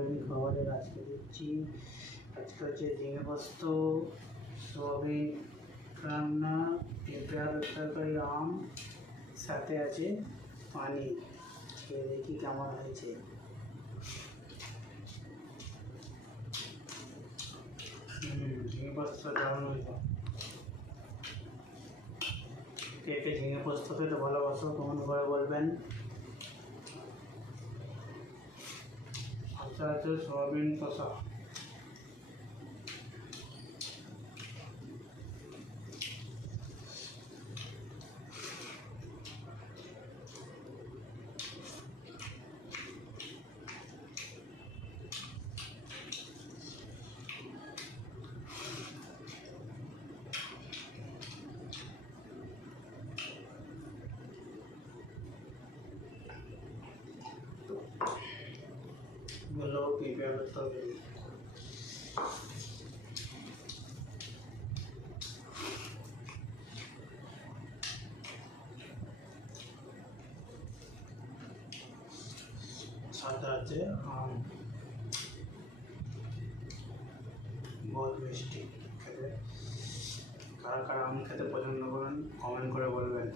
দৈনিক খাবারের আজকে দিচ্ছি। আজকে হচ্ছে ঝিঙে পোস্ত, সোয়াবিন রান্না, পেঁপে আলুর তরকারি, আম, সাথে আছে পানি। খেয়ে দেখি কেমন হয়েছে। ঝিঙে পোস্ত দারুণ হয়েছে। কে কে ঝিঙে পোস্ত খেতে ভালোবাসো কমেন্ট করে বলবেন। আচ্ছা আছে সোয়াবিন কষা। বলো পেঁপে আলুর তরকারি। সাথে আছে আম, বহুত মিষ্টি খেতে। কারা কারা আম খেতে পছন্দ করেন কমেন্ট করে বলবেন।